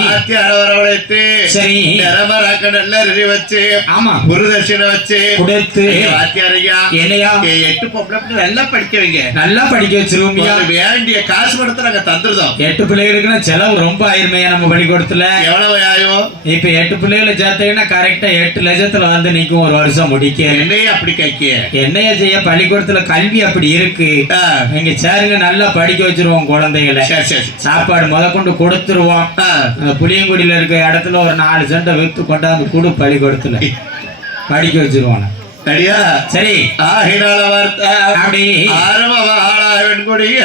வரவழைத்து வச்சுட்டு சரி நிறமராக்க நல்ல ரெடி வச்சு ஆமா குருதட்சிணை வச்சு கொடுத்து வாத்தியாரையா என்னையா 8 பொம்பளை நல்லா படிக்க வைங்க, நல்லா படிக்க வச்சிருவோம்யா. வேண்டிய காசு படத்தை நாங்க தந்துருதோம். 8 பிள்ளைகளுக்குன்னா செலவு ரொம்ப ஆயிருமையா நம்ம பள்ளிக்கூடத்துல. எவ்வளவு ஆயும்? இப்ப 8 பிள்ளைகளை சேர்த்தீங்கன்னா கரெக்டா 8 லட்சத்துல வந்து நிக்கும் ஒரு வருஷம் முடிக்க. என்னைய அப்படி கைக்க என்னைய செய்ய பள்ளிக்கூடத்துல கல்வி அப்படி இருக்கு. நீங்க சேருங்க நல்லா படிக்க வச்சிருவோம் குழந்தைகளை. சாப்பாடு முத கொண்டு கொடுத்துருவோம். புளியங்குடியில இருக்க இடத்துல ஒரு 4 சென்ட வித்து கொண்டாந்து குடு பள்ளிக்கூடத்துல படிக்க வச்சிருவோம். சரியா? சரி. ஆகினால வார்த்தை அப்படி ஆரம்பன் கொடிய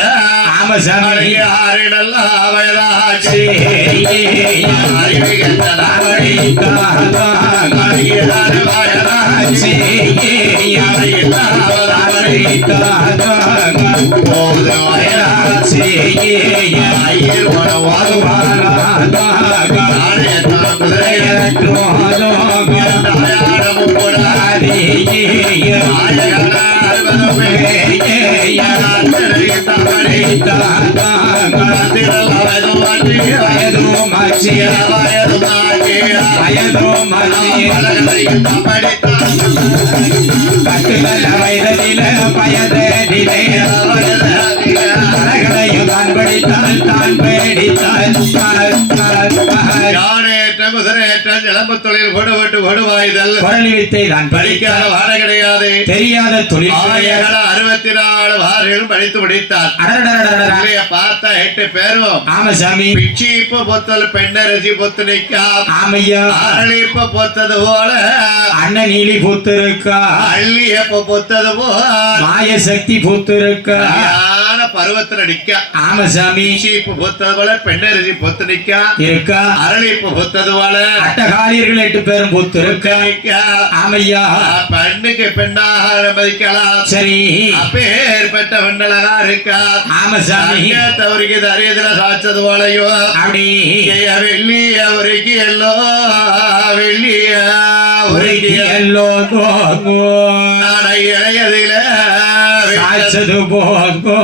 ஆமா சாமி ஆறு நல்லா வயதாச்சு தொழில் கொடுவட்டு கொடுவாய்தல் வித்தை தான் படிக்காத வாட கிடையாது, தெரியாத தொழில் 64 வாரிகளும் படித்து முடித்தார். பார்த்தா 8 பேரும் ஆமா சாமி பிச்சிப்பு பொத்தல் பெண்ணரசி பொத்து நிக்கா ஆமையா அரளிப்ப பொத்தது போல அண்ணன் நீலி பூத்து இருக்கா அள்ளியப்ப பொத்தது போல மாய சக்தி பூத்து இருக்கா பருவத்தில் நிக்க ஆமா சாமி பிச்சிப்பு பொத்தது போல பெண்ணரசி பொத்து நிக்கா இருக்கா அரளிப்ப பொத்தது போல அட்டகாலியர்கள் 8 பேரும் பூத்து இருக்கா ஆமையா பெண்ணுக்கு பெண்ணாக மதிக்கலாம். சரி அப்பேற்பட்ட பெண்ணழகா இருக்கா ஆமா சாமி தவறுக்கு தரியதுல சாச்சது போலையோ அப்படி வெள்ளிய உரைக்கு எல்லோ வெள்ளிய உரைக்கு எல்லோ இளையதில சாச்சது போங்கோ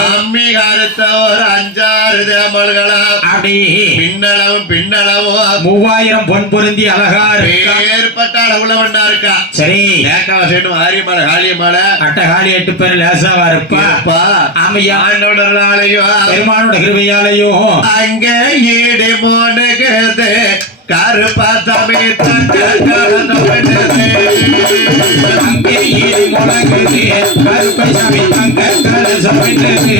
அம்மி காலத்த ஒரு 5-6 தேமல்களா அப்படி பின்னளவும் 3000 பொன் பொருந்தி அழகா ஏற்பட்ட அளவுல ஒண்ணா இருக்கா. சரி ஆரியமலை காளியமலை அட்டகாளி 8 பேர் லேசாவா இருப்பா ஆமையா ஆண்டவனாலையோ பெருமானோட கிருபையாலையோ அங்க ஈடு மோனுகிறது கருப்பா தமிழ் அங்கே ஈடு முழங்குது கருப்பை சாமி தங்க கரு சமைந்தது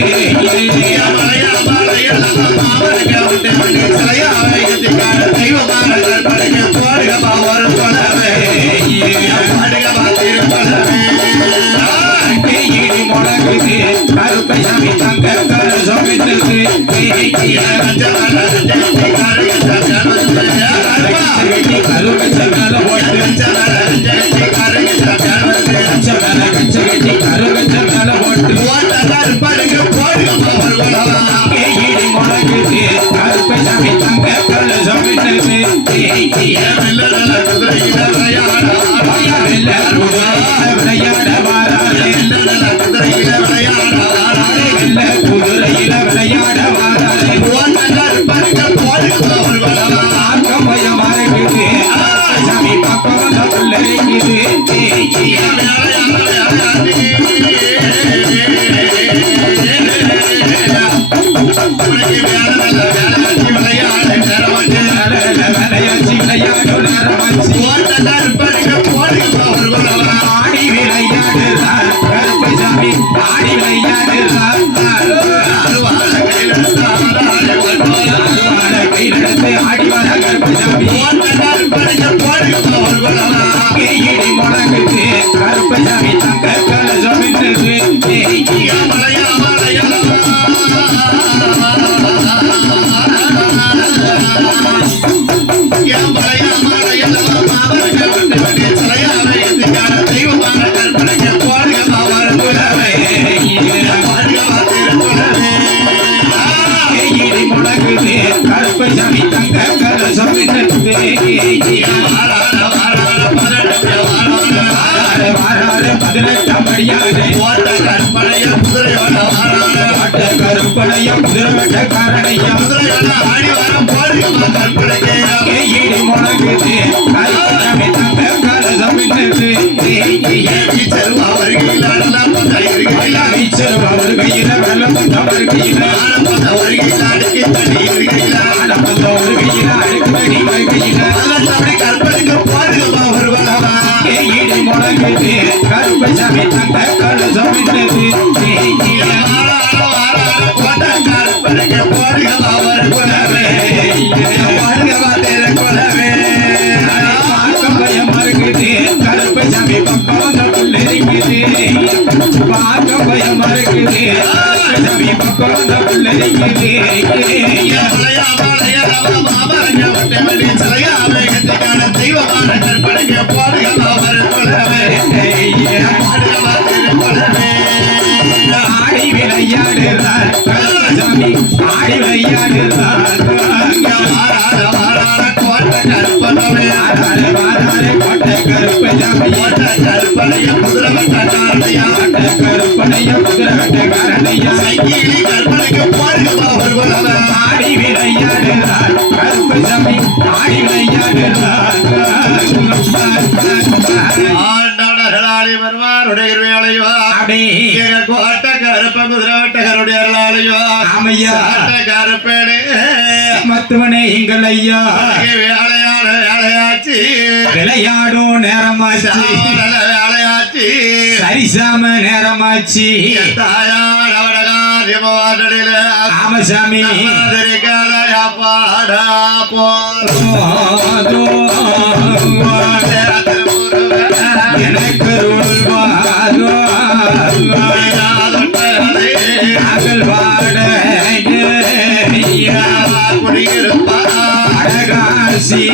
வாராரு 18 படியாரு ஓட்ட கற்பனைய குதிரையோட வாராரு ஆட்ட கருப்பனைய குதிரவட்ட காரணையா குதிரையோட ஆடி வரம் போடுங்கம்மா கற்பனைக்கு ஈடி முழங்குது கருப்பசாமி தங்க கலசமின்னது செல்வா வருகையில் அடலாம் அவர் கையில வெள்ளம் தவறு கையில வருகையில் அடுக்கி தண்ணி இருக்கையில் ஒரு கையில அடுக்கு தண்ணி கையில அப்படி கற்பனைக்கு போடுங்கம்மா வருவலவா ஈடி முழங்குது கருப்பசாமி தங்க கலசமின்னது கற்பனைக்கு போடுங்கம்மா வருவலவே போடுங்கம்மா தேர கொலவே பயமா இருக்குது கருப்பசாமி பக்கம் புள்ளரிக்குது பார்க்க பயமா இருக்குது கருப்பசாமி பக்கம் புள்ளரிக்குது தெய்வமான கற்பனைக்கு போடுங்கம்மா வருவலவே ஆடி விளையாடுறார் கருப்பசாமி ஆடி விளையாடுறார் கோட்டை கருப்பசாமி கற்பனைய குதிரவட்ட காரணையா கருப்பனைய குதிரவட்ட காரணையா கற்பனைக்கு போடுங்கம்மா வருவலவே ஆடி விளையாடுறார் கருப்பசாமி ஆடி விளையாடுறார் ஆண்டாளி வருவார் உடையோ கோட்ட கருப்ப குதிரவட்டகருடைய அருளாளையோ ஆமையா கருப்பேடு மத்துவனே எங்கள் ஐயா வேலையான வேலையாச்சு விளையாடும் நேரமாச்சு வேலையாச்சு சரிசாம நேரமாச்சு தாயார் அவடகாரியமவாடலில ஆமசாமி கலையா பாடா போதோ எனக்கு ருள்வாதோ அகல் வாட அழகாசி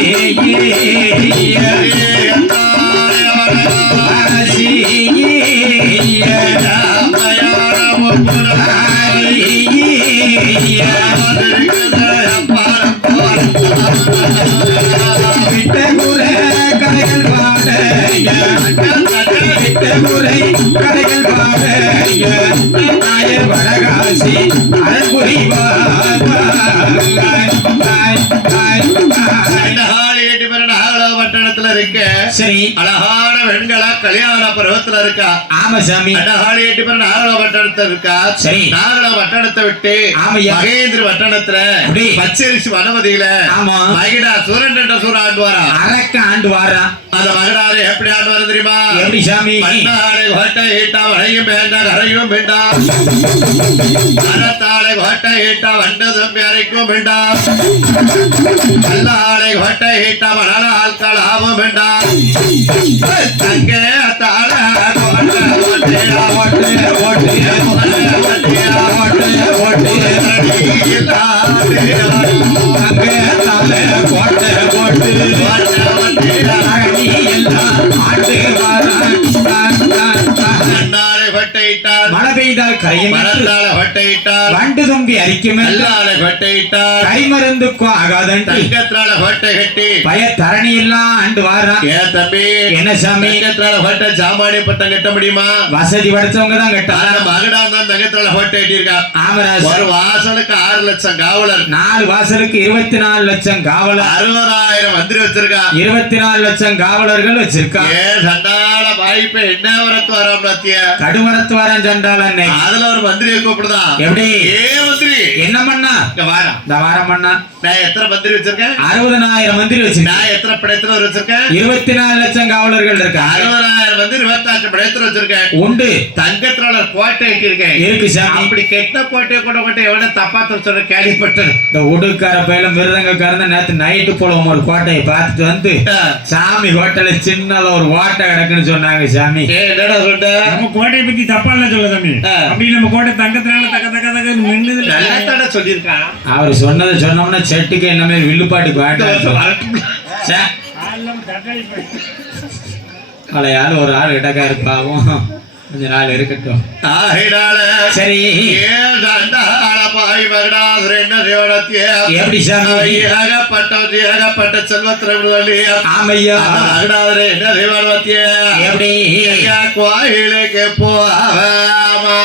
கதைகள் பாட முறை கதைகள் பாட நாயர் வடகாசி பட்டணத்துல இருக்க சரி அழகான வெண்களா கல்யாண பருவத்துல இருக்கா ஆமசாமி அழகாளி எட்டு பேர் நாகல பட்டணத்துல இருக்கா சரி நாகல பட்டணத்தை விட்டு மகேந்திர பட்டணத்துல பச்சரிசி வனமதியில ஆமா மகிடா சூரன் என்ற சூர ஆண்டு வாரா அரக்க ஆண்டு வாரா அந்த மகடாரு எப்படி ஆண்டு வர தெரியுமா எப்படி சாமி பண்டாளை கோட்டை ஈட்டா வளையும் வேண்டாம் கரையும் வேண்டாம் அறத்தாளை கோட்டை ஈட்டா வண்டு தம்பி அரைக்கும் வேண்டாம் கல்லாளை கோட்டை ஈட்டா மணல ஆட்கள் ஆகும் வேண்டாம் தங்கே தாள கோட்டை ஓட்டு ஓட்டு மழை பெய்தால் கரையிட்டால் வண்டு தும்பி அரிக்கும் கைமருந்துக்கும் ஆகாதன் பய தரணி எல்லாம் ஆண்டு வாரான் ஏன் தம்பி என்ன சாமி சாமானிய பட்டம் கட்ட முடியுமா வசதி படைச்சவங்க தான் கட்டாங்க மகடா தான் தங்கத்தால ஹோட்டை கட்டியிருக்கா ஆமராஜ் ஒரு வாசலுக்கு 6 லட்சம் காவலர் 4 வாசலுக்கு 24 லட்சம் காவலர் 60,000 மந்திரி வச்சிருக்கா 24 லட்சம் காவலர்கள் வச்சிருக்கா ஏன் சண்டால வாய்ப்பை என்ன வரத்து வரோம் நத்திய கடுமரத்து வரேன் சண்டாளன் அதுல ஒரு மந்திரியை கூப்பிடுதான் எப்படி மந்திரி என்ன பண்ணா வாரம் இந்த வாரம் பண்ணா நான் எத்தனை மந்திரி வச்சிருக்கேன் 60,000 மந்திரி வச்சிருக்கேன் நான் எத்தனை படைத்தவர் வச்சிருக்கேன் 24 லட்சம் காவலர்கள் இருக்கா 60,000 மந்திரி 25 படைத்தவர் வச்சிருக்கேன் உண்டு தங்கத்தினால கோட்டை கட்டியிருக்கேன் இருக்கு சாமி அப்படி கெட்ட கோட்டை கூட எவன தப்பா சொல்ற கேள்விப்பட்டேன் இந்த உடுக்கார பயில மிருதங்கக்காரன் நேத்து நைட்டு போல ஒரு கோட்டையை பார்த்துட்டு வந்து சாமி ஹோட்டல்ல சின்னல ஒரு ஓட்டை கிடக்குன்னு சொன்னாங்க சாமி என்னடா சொல்ற நம்ம கோட்டையை பத்தி தப்பா இல்ல சொல்ல தம்பி அப்படி நம்ம கோட்டை தங்கத்தினால தக்க தக்க தக்க நின்னுது நல்லா தானே சொல்லியிருக்கான் அவர் சொன்னதை சொன்னோம்னா செட்டுக்கு என்ன மாதிரி வில்லுப்பாட்டுக்கு வேண்டாம் பழைய ஆள் ஒரு ஆள் இடக்கா இருப்பாவும் கொஞ்ச நாள் இருக்கட்டும். ஆகினால சரி எப்படி சாமி? ஏகப்பட்ட செல்வத்திரே ஆமையா என்ன தேவனத்திய எப்படி கோயிலுக்கு போவாமா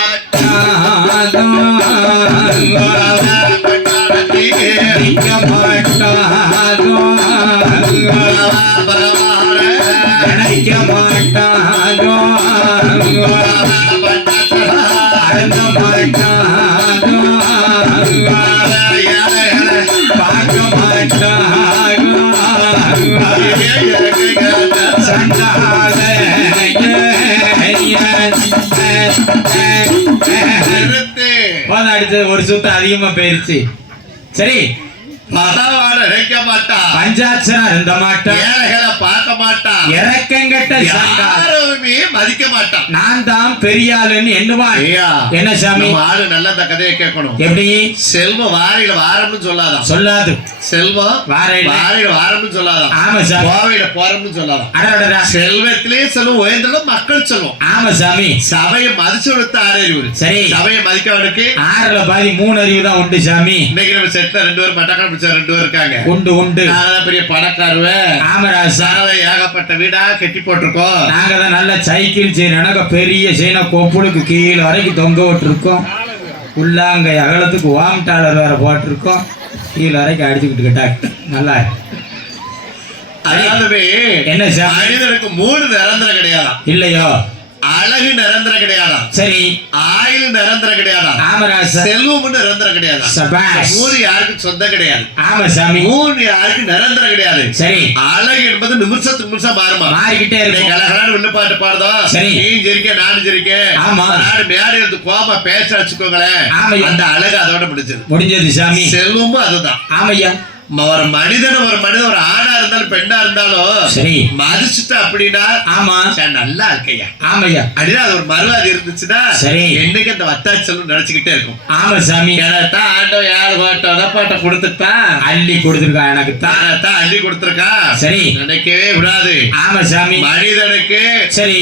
நினைக்க மாட்டானோ அடங்க மாட்டானோ பார்க்க மாட்டானோ சண்டால அடிச்சது ஒரு சுத்தம் அதிகமா போயிருச்சு. சரி மகாவாட நினைக்க மாட்டா, பஞ்சாட்சரம் இருந்த மாட்டா, ஏழைகளை பார்க்க மாட்டா, இறக்கங்கட்ட யாருமே மதிக்க மாட்டான். நான் தான் பெரிய ஆளுன்னு எண்ணுவான். என்ன சாமி? ஆளு நல்ல கதையை கேட்கணும். எப்படி? செல்வம் வாரியில வாரம்னு சொல்லாதான். சொல்லாது. செல்வம் வாரியில வாரம்னு சொல்லாதான். ஆமா சாமி. கோவையில போறோம்னு சொல்லாதான். அடடடா. செல்வத்திலே செல்வம் உயர்ந்தாலும் மக்கள் செல்வம். ஆமா சாமி. சபையை மதிச்சு கொடுத்த அறிவு. சரி. சபையை மதிக்கவனுக்கு 6ல பாதி 3 அறிவு தான் உண்டு சாமி. இன்னைக்கு நம்ம செட்ல 2 பேர் மட்டக்கான 2 பேர் இருக்காங்க. உண்டு உண்டு. நாங்க பெரிய பணக்காரவே. ஆமராசா. ஏகப்பட்ட வீடா கட்டி போட்டிருக்கோம். நாங்க தான் நல்ல சைக்கிள் செயின் எனக்கு பெரிய செயினை கொப்புளுக்கு கீழே வரைக்கும் தொங்க விட்டுருக்கோம். உள்ளாங்க அகலத்துக்கு வாம் டாலர் வேற போட்டிருக்கோம். கீழே வரைக்கும் அடிச்சுக்கிட்டு கேட்டாங்க. நல்லா அதாவது என்ன சார்? மனிதனுக்கு 3 நிரந்தரம் கிடையாதா? இல்லையோ. அழகு நிரந்தரம் கிடையாதா? சரி. ஆயுள் நிரந்தரம் கிடையாதா? ஆமராசா. செல்வம் நிரந்தரம் கிடையாதா? சபாஷ். 3 யாருக்கு சொந்தம் கிடையாது. ஆமா சாமி. 3 யாருக்கு நிரந்தரம் கிடையாது. சரி. அழகு என்பது நிமிஷத்துக்கு நிமிஷம் மாறுமா? மாறிக்கிட்டே இருக்கு. கலகலான வில்லுப்பாட்டு பாடுதோ. சரி. நீ ஜெரிக்க நானும் ஜெரிக்க. ஆமா. நாடு மேடை எடுத்து கோபமா பேச வச்சுக்கோங்களேன். ஆமையா. அந்த அழகு அதோட முடிஞ்சது சாமி. செல்வமும் அதுதான். ஆமையா. ஒரு மனிதன் ஒரு ஆணா இருந்தாலும் பெண்ணா இருந்தாலும் சரி மதிச்சுட்டா அப்படின்னா ஆமா நல்லா இருக்கையா. ஆமையா. அப்படின்னா அது ஒரு மறுவாதி இருந்துச்சுன்னா சரி என்னைக்கு அந்த வத்தாட்சி செல்வம் நினைச்சுக்கிட்டே இருக்கும். ஆமா சாமி. எனத்தான் ஆண்டவன் 7 பாட்டை கொடுத்துட்டான். அள்ளி கொடுத்துருக்கா. எனக்கு தான் அள்ளி கொடுத்துருக்கா. சரி நினைக்கவே கூடாது. ஆமா சாமி. மனிதனுக்கு சரி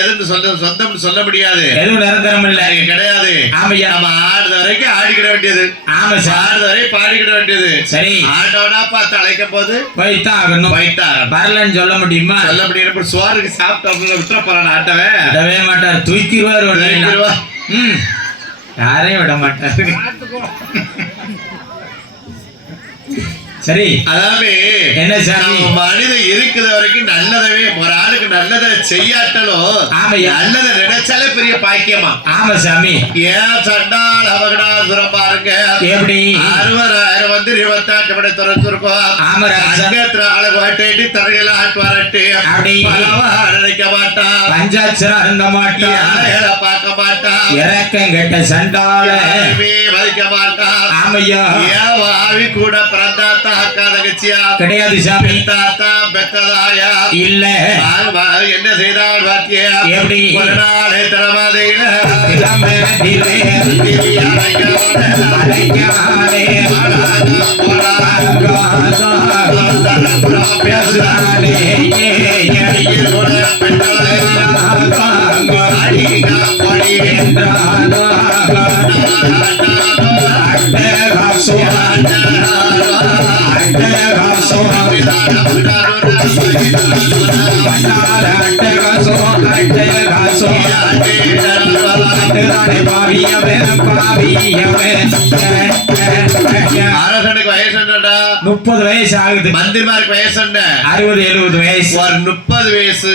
எதுன்னு சொந்தம் சொல்ல முடியாது. எதுவும் நிரந்தரம் இல்ல கிடையாது. ஆமையா. நம்ம ஆடுற வரைக்கும் ஆடிக்கிட வேண்டியது. ஆமா சார். ஆடுற வரைக்கும் பாடிக்கிட வேண்டியது. சரி ஆண்டவனா பார்த்து அழைக்கும் போது போய்தான் ஆகணும். வரலன்னு சொல்ல முடியுமா? சொல்ல முடியும். சோறுக்கு சாப்பிட்டு விட்டுற போறான். ஆட்டவே விடவே மாட்டார். தூக்கிடுவார். யாரையும் விட மாட்டாரு. சரி அதாவது என்ன சாமி? மனிதன் இருக்கிற வரைக்கும் நல்லதவே ஒரு ஆளுக்கு நல்லதை செய்யாட்டலும் நல்லதை நினைச்சாலே பெரிய பாக்கியமா. ஆமா சாமி. ஏன் சண்டால் அவகடாசுரம் பாருங்க. எப்படி 60,000 வந்து 28 படை திறந்திருக்கோம். ஆமா சங்கத்துல ஆளு வாட்டி தரையில ஆட்டு வரட்டு அப்படி நினைக்க மாட்டான். பஞ்சாட்சரம் இருந்த மாட்டான். பார்க்க மாட்டான். இறக்கம் கெட்ட சண்டால மதிக்க மாட்டான். ஆமையா. ஏன் ஆவி கூட பிறந்தாத்தா கிடையாது சாமி. தாத்தா பெத்ததாயா இல்ல. என்ன செய்தால் வாத்தியா? எப்படி ஒரு நாள் திறமதையில அரசனுக்கு வயசு 30 வயசு ஆகுது. மந்திரிமாருக்கு வயசு 60-70 வயசு. ஒரு 30 வயசு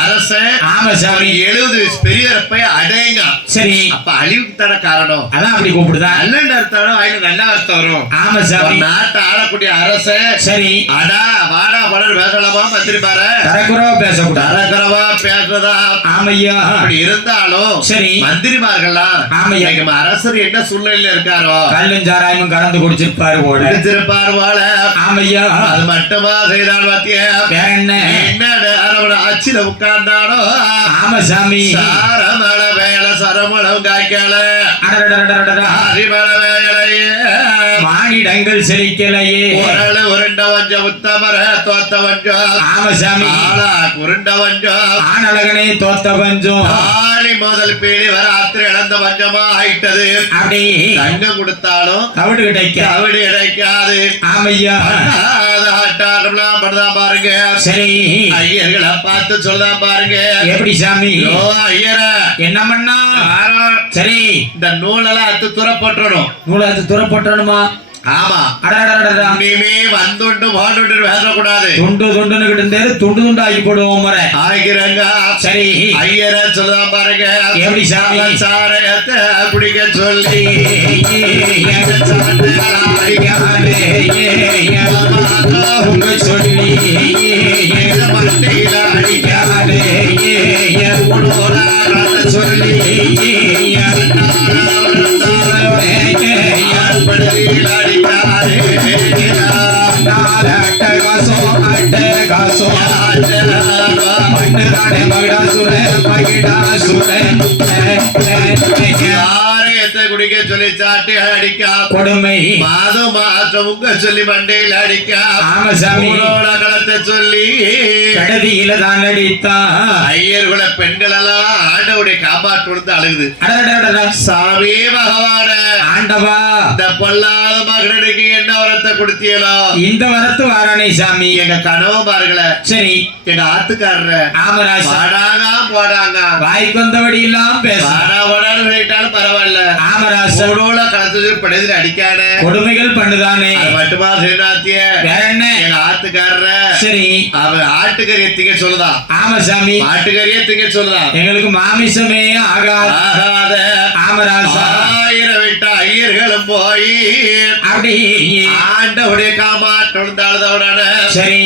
அரசன். ஆமா சாமி. 70 வயசு பெரியப்ப அடைங்க. சரி அப்ப அழிவுக்கு தான காரணம். அதான் அப்படி கூப்பிடுதா? நல்ல அர்த்தம் வாயில நல்ல அர்த்தம் வரும். ஆமா சாமி. நாட்டை ஆளக்கூடிய அரசன். சரி அடா வாடா பலர் பேசலாமா? மந்திரிமார தரக்குறவா பேசக்கூடாது. தரக்குறவா பேசுறதா? ஆமையா. அப்படி இருந்தாலும் சரி மந்திரிமார்கள்லாம் ஆமையா அரசர் என்ன சூழ்நிலையில இருக்காரோ கல்லும் சாராயமும் கலந்து குடிச்சிருப்பாரு போல. ஆமையா. அது மட்டுமா செய்தால் பாத்தியா? வேற என்ன என்ன ஆட்சியில உட்கார்ந்தானோ? ஆமா சாமி. சாரமள வேலை சரமளம் காய்க்கல. அரிமள வேலையே மானிட செங்கல் செழிக்கலையே உரள உருண்ட வஞ்சம் உத்தமர தோத்த வஞ்சம் ஆமா சாமி ஆளா உருண்ட வஞ்சம் ஆனழகனே தோத்த பஞ்சம் ஆளி முதல் பீழி வர ஆத்திர இழந்த வஞ்சமா ஆயிட்டது அப்படி தங்கம் கொடுத்தாலும் தவிடு கிடைக்க தவிடு கிடைக்காது ஆமையா ஆட்டாடம்லாம் படுதான் பாருங்க சரி ஐயர்களை பார்த்து சொல்லலாம் பாருங்க எப்படி சாமி ஓ ஐயர என்ன பண்ணா சரி இந்த நூலெல்லாம் அத்து துற போட்டுறணும் நூலை அது துற போட்டணுமா ஆமா அடடடடடா. இனிமே வந்துண்டு வாண்டுண்டு பேசக்கூடாது துண்டு துண்டுன்னு கிட்ட துண்டு துண்டு ஆகி போடுவோம் முறை ஆகிறங்க சரி ஐயர சொல்லலாம் பாருங்க எப்படி சாமி சாரையத்தை குடிக்க சொல்லி உங்க சொல்லி மண்டையில அடிக்காதே சொல்லி குடிக்க சொல்லி சாட்டி அடிக்கா கொடுமை மாதம் மாசம் உங்க சொல்லி மண்டையில் அடிக்கா ஆமா சாமி களத்தை சொல்லி கடதியில தான் அடித்தா ஐயர்களை பெண்கள் எல்லாம் ஆண்டவுடைய காப்பாற்று கொடுத்து அழுகுது அடடடடடா. சாமி பகவான ஆண்டவா இந்த பொல்லாத மகனுக்கு என்ன வரத்தை கொடுத்தீங்களோ இந்த வரத்து வாரானே சாமி எங்க கனவு பாருங்கள சரி எங்க ஆத்துக்காரர ஆமராசா பாடாங்க போடாங்க வாய்க்கு வந்தபடி எல்லாம் பேச பாடா போடான்னு சொல்லிட்டாலும் பரவாயில்ல ஆமராசா களத்துல படையில அடிக்கான கொடுமைகள் பண்ணுதானே அது மட்டுமா சரிநாத்திய வேற என்ன எங்க ஆத்துக்காரர சரி அவன் ஆட்டுக்கறியை திங்க சொல்லுதான் ஆமா சாமி ஆட்டுக்கறியை திங்க சொல்லுதான் எங்களுக்கு மாமிசமே ஆகாது ஆகாத ஆமராசா ஆயிரம் விட்ட ஐயர்களும் போய் அப்படி ஆண்டவுடைய காமாற்றோட சரி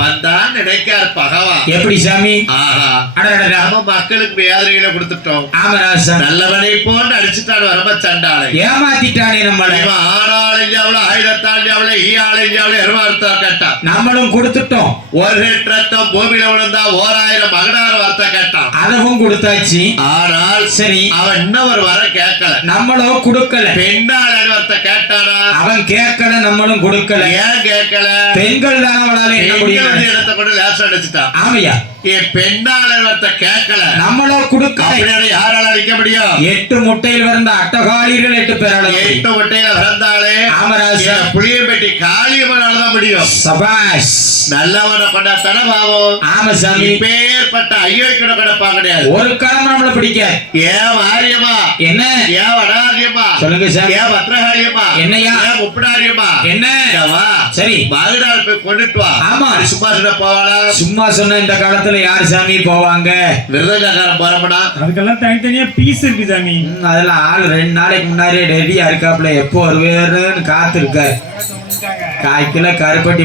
வந்தான் நினைக்கார் பகவான் எப்படி சாமி ஆஹா அடடடடா. நம்ம மக்களுக்கு வேதனைகளை கொடுத்துட்டோம் ஆமராசா நல்லவனை போன்று அடிச்சுட்டான் வரம்ப சண்டாளை ஏமாத்திட்டானே நம்மள இவன் ஆடாள் எவ்வளவு ஆயுதத்தான் எவ்வளவு ஈயாள் எவ்வளவு எருவார்த்தா கேட்டான் நம்மளும் கொடுத்துட்டோம் ஒரு ரத்தம் பூமியில விழுந்தா 1000 மகனார் வார்த்தை கேட்டான் அதவும் கொடுத்தாச்சு ஆனால் சரி அவன் இன்னும் ஒரு வர கேட்கல நம்மளும் கொடுக்கல பெண்ணாள் வார்த்தை கேட்டானா அவன் கேட்கல நம்மளும் கொடுக்கல ஏன் கேட்கல பெண்கள் தான் அவளால என்ன முடியும் இடத்தை கொண்டு லேசம் அடிச்சுட்டான் ஆமையா என் பெண்ணாளர் வார்த்தை கேட்கல நம்மளும் கொடுக்கல அப்படியே யாரால அடிக்க முடியும் 8 முட்டையில் வந்த அட்டகாலிகள் 8 பேரால 8 முட்டையில பிறந்தாலே ஆமராசா புளியம்பட்டி காளியம்மனாலதான் முடியும் சபாஷ் நல்லவனை கொண்டாத்தான பாவம் ஆமா சாமி பேர்பட்ட ஐயோக்கியோட கிடப்பாங்க கிடையாது ஒரு கடமை நம்மள பிடிக்க ஏன் வாரியமா என்ன ஏன் வடாரியமா சொல்லுங்க சாமி ஏன் பத்திரகாரியமா என்னையா ஏன் முப்படாரியமா என்ன வா சரி மகடால் போய் கொண்டுட்டு வா ஆமா சும்மா சொல்ல போவாளா சும்மா சொன்ன இந்த காலத்துல யார் சாமி போவாங்க விருதகாரம் போறோம்னா அதுக்கெல்லாம் தனித்தனியா பீஸ் இருக்கு சாமி அதெல்லாம் ஆள் 2 நாளைக்கு முன்னாடியே ரெடியா இருக்காப்ல எப்போ வருவேன்னு காத்திருக்க 1/4 கிலோ கருப்பட்டி